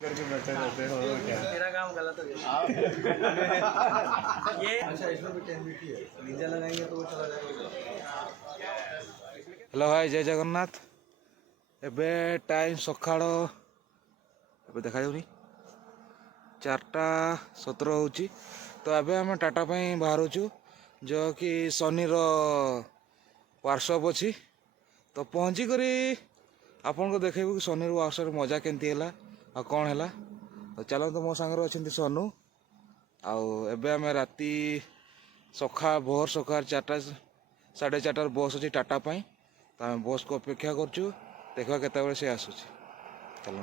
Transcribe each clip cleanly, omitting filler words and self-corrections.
करके बैठे रहते हो क्या? मेरा काम गलत हो गया। ये अच्छा इसमें भी 10 बीटी है, नीचे लगाएंगे तो वो चला जाएगा। हेलो भाई जय जगन्नाथ। एबे टाइम सकाळ एबे देखा जाउनी 4:17 होची। तो एबे हम टाटा पे बाहरुचु जो कि सनी रो वर्कशॉप अच्छी। तो पहुँची करी आपन को देखेबू कि सनी रो वर्कशॉप मजा केमती हैला आ कौन हैला। तो चलो तो मो सांगर अच्छे सोनू आउ एबे आम राति सखा भोर सकाळ 4टा 4:30 बस अच्छी टाटा पाई। तो आम बस को अपेक्षा करचु देखा केते से आसुची। चलो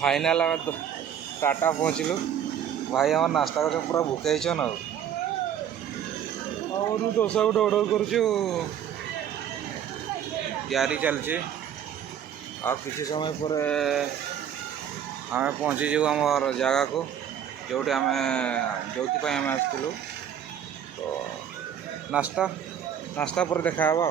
फाइनाल आम टाटा पहुँचलु भाई। आम नास्ता कर पूरा भूखे ना दोसा गोटे ऑर्डर करुचु यारी चलची। आ किसी समय पर आम पहुँची जाऊ आम जगह को जोटी आम जो आसलु। तो नास्ता नास्ता पर देखा हवा।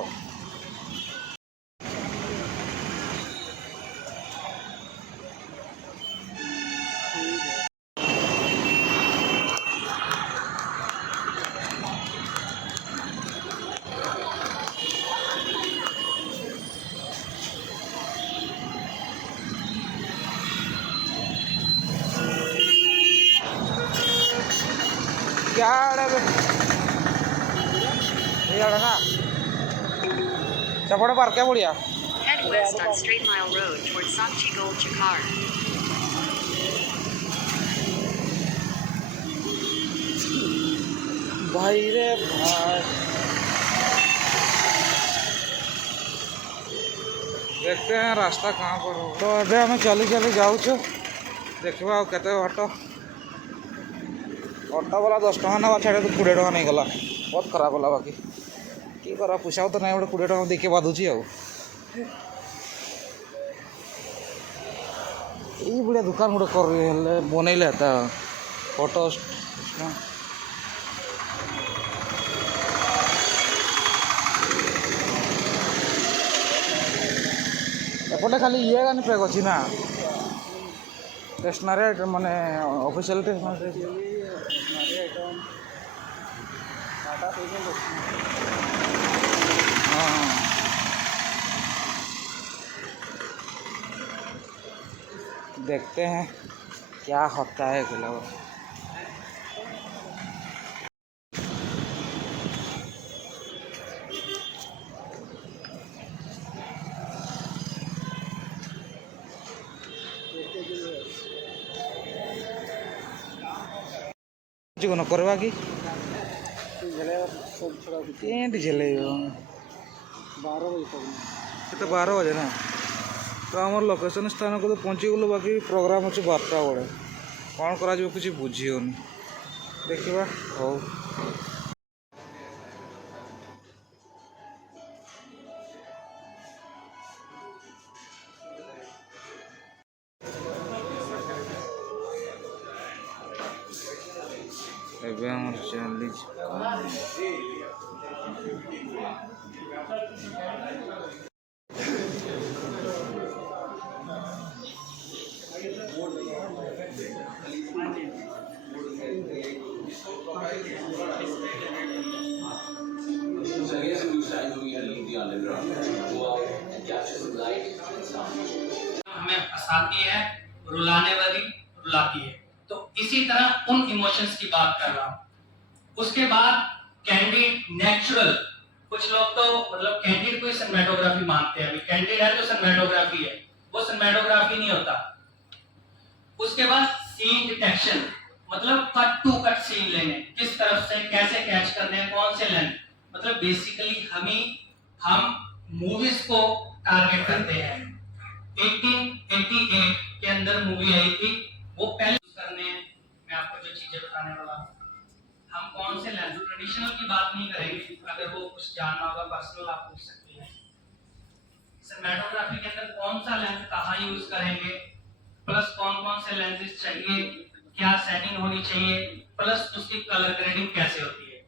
क्या ना सेपटे पार्क बढ़िया। Head west on Straight Mile Road towards Sakchi Gold Chakar. भाई रे भाई देखते हैं रास्ता कहाँ पर हो। तो अबे हमें चली चली जाऊँ देखा केते बाट ऑटो वाला 10 टका ना छाड़े तो 20 टका नहीं गला। बहुत खराब है बाकी कि करा पैसा तो नहीं गोटे 20 टका देखिए बाधुची आ बढ़िया दुकान गोटे कर बनइले फोटो एपटे खाली ये गानी पैक अच्छी ना स्टेशनरी आइटम माने ऑफिशियल स्टेशनरी आइटम टाटा पेजल हाँ। देखते हैं क्या होता है गुलाब। जीवन करवा कि झेल 12 बजे तक तो 12 बजे ना। तो आम लोकेशन स्थान को तो पहुँची गलु बाकी प्रोग्राम अच्छे 12टा बड़े कौन करा किसी बुझी होनी देखा हो। एबे हमर चली हमें हंसाती है, रुलाने वाली रुलाती है। तो इसी तरह उन इमोशंस की बात कर रहा हूं। उसके बाद कैंडिड नेचुरल, कुछ लोग तो मतलब कैंडिड को सिनेमेटोग्राफी मानते हैं। अभी कैंडिड है तो सिनेमेटोग्राफी है, वो सिनेमेटोग्राफी नहीं होता। उसके बाद सीन डिटेक्शन, मतलब कट टू कट सीन लेने, किस तरफ से कैसे कैच करने हैं, कौन से लेंथ, मतलब बेसिकली हम मूवीज को टारगेट करते हैं। 1888 के अंदर मूवी आई थी, वो पहले करने हैं। मैं आपको जो चीजें बताने वाला हूँ, हम कौन से लेंस, ट्रेडिशनल की बात नहीं करेंगे। अगर वो कुछ जानना होगा पर्सनल आप पूछ सकते हैं। सिनेमेटोग्राफी के अंदर कौन सा लेंस कहाँ यूज करेंगे, प्लस कौन कौन से लेंसेज चाहिए, क्या सेटिंग होनी चाहिए, प्लस उसकी कलर ग्रेडिंग कैसे होती है,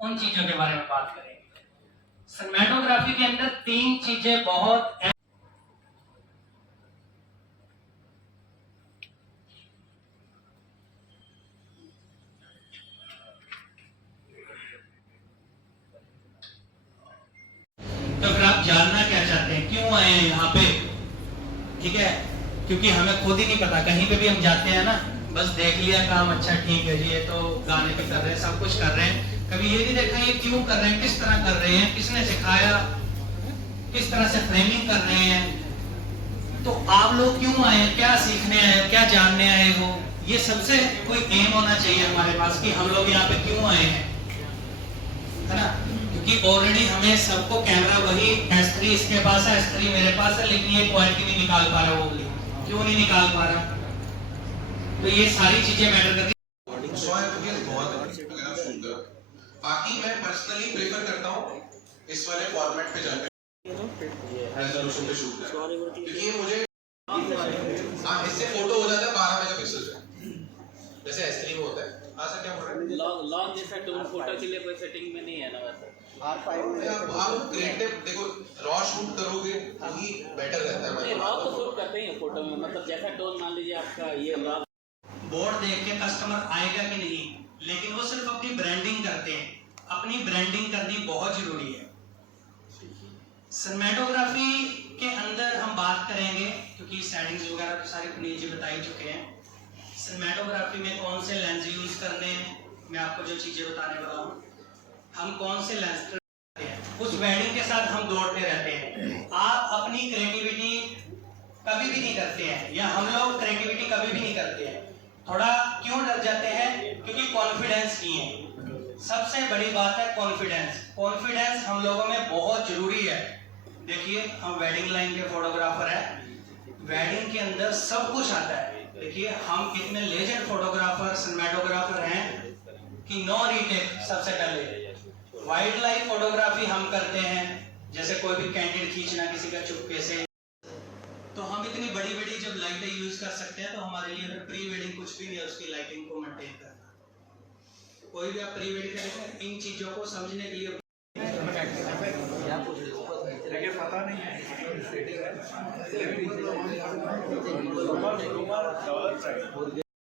उन चीजों के बारे में बात करेंगे। सिनेमैटोग्राफी के अंदर 3 चीजें बहुत तो फिर आप जानना क्या चाहते हैं, क्यों आए हैं यहाँ पे, ठीक है? क्योंकि हमें खुद ही नहीं पता, कहीं पे भी हम जाते हैं ना, बस देख लिया काम, अच्छा ठीक है जी, ये तो गाने पे कर रहे हैं, सब कुछ कर रहे हैं, कभी ये नहीं देखा ये क्यों कर रहे हैं, किस तरह कर रहे हैं, किसने सिखाया, किस तरह से फ्रेमिंग कर रहे हैं। तो आप लोग क्यों आए हैं, क्या सीखने आए, क्या जानने आए हो, ये सबसे कोई एम होना चाहिए हमारे पास कि हम लोग यहाँ पे क्यों आए हैं, है ना? क्योंकि ऑलरेडी हमें सबको कैमरा वही S3 इसके पास है, S3 मेरे पास है, लेकिन ये क्वालिटी नहीं निकाल पा रहा, वो क्यों नहीं निकाल पा रहा? तो ये सारी चीजें मैटर करती हैं। 100 FPS बहुत है अगर आप शूट करो। बाकी मैं पर्सनली प्रेफर करता हूँ इस वाले फॉर्मेट पे जाकर रेजोल्यूशन पे शूट करना, क्योंकि ये मुझे इससे फोटो हो जाता है 12 मेगापिक्सल पे, जैसे S3 में होता है। सर क्या बोल रहे हैं? लॉन्ग इफेक्ट फोटो के लिए कोई सेटिंग में नहीं है ना वैसे। आप क्रिएटिव देखो, रॉ शूट करोगे वही बेटर रहता है हमारे रॉ तो शूट करते हैं फोटो में, मतलब जैसा टोन मान लीजिए आपका ये रॉ। बोर्ड देख के कस्टमर आएगा कि नहीं, लेकिन वो सिर्फ अपनी ब्रांडिंग करते हैं, अपनी ब्रांडिंग करनी बहुत जरूरी है। सिनेमैटोग्राफी के अंदर हम बात करेंगे, क्योंकि सेटिंग्स वगैरह तो सारे पुनीत जी बता ही चुके हैं। सिनेमैटोग्राफी में कौन से लेंस यूज करने हैं, मैं आपको जो चीजें बताने वाला हूँ, हम कौन से लेंस करते हैं, उस वेडिंग के साथ हम दौड़ते रहते हैं। आप अपनी क्रिएटिविटी कभी भी नहीं करते हैं, या हम लोग क्रिएटिविटी कभी भी नहीं करते हैं। थोड़ा क्यों डर जाते हैं? क्योंकि कॉन्फिडेंस नहीं है। सबसे बड़ी बात है कॉन्फिडेंस। कॉन्फिडेंस हम लोगों में बहुत जरूरी है। देखिए, हम वेडिंग लाइन के फोटोग्राफर हैं, वेडिंग के अंदर सब कुछ आता है। देखिए, हम इतने लेजेंड फोटोग्राफर, सिनेमैटोग्राफर हैं कि नो रीटेक, सबसे पहले वाइल्ड लाइफ फोटोग्राफी हम करते हैं, जैसे कोई भी कैंडिड खींचना किसी का चुपके से, तो हम इतनी बड़ी बड़ी जब लाइटें यूज कर सकते हैं, तो हमारे लिए अगर प्री वेडिंग कुछ भी नहीं है, उसकी लाइटिंग को मेंटेन करना। कोई भी आप प्री वेडिंग करेंगे, इन चीजों को समझने के लिए पता नहीं है।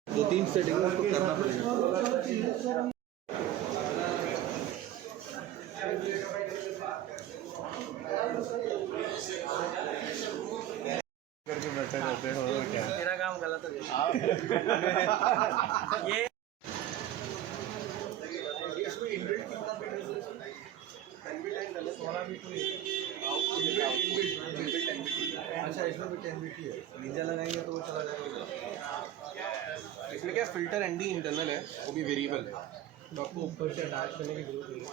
2-3 सेटिंग उसको करना पड़ेगा। करके बैठे रहते हो और क्या? मेरा काम गलत हो गया। ये इसमें इनबिल्ट करना पड़ेगा सर। एनबीटी डाला 16 बिट अच्छा, इसमें भी 10 बिट ही है। निंजा लगाएंगे तो वो चला जाएगा। इसमें क्या फिल्टर एनडी इंटरनल है, वो भी वेरिएबल है, तो आपको ऊपर से अटैच करने की जरूरत नहीं है।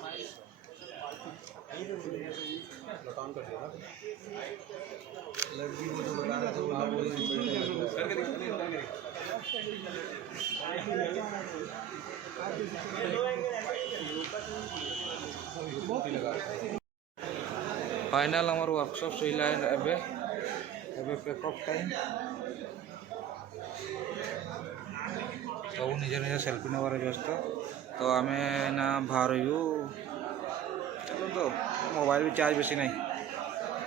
लॉक ऑन कर देगा लड़की वो जो बता रहे थे वो आप करके दिखाते फाइनल आमर वर्कशॉप सैला एबे एबे पेकअप टाइम सब निज निज सेल्फी नबार व्यस्त तो आम ना बाहर चलो तो मोबाइल भी चार्ज बेसी नहीं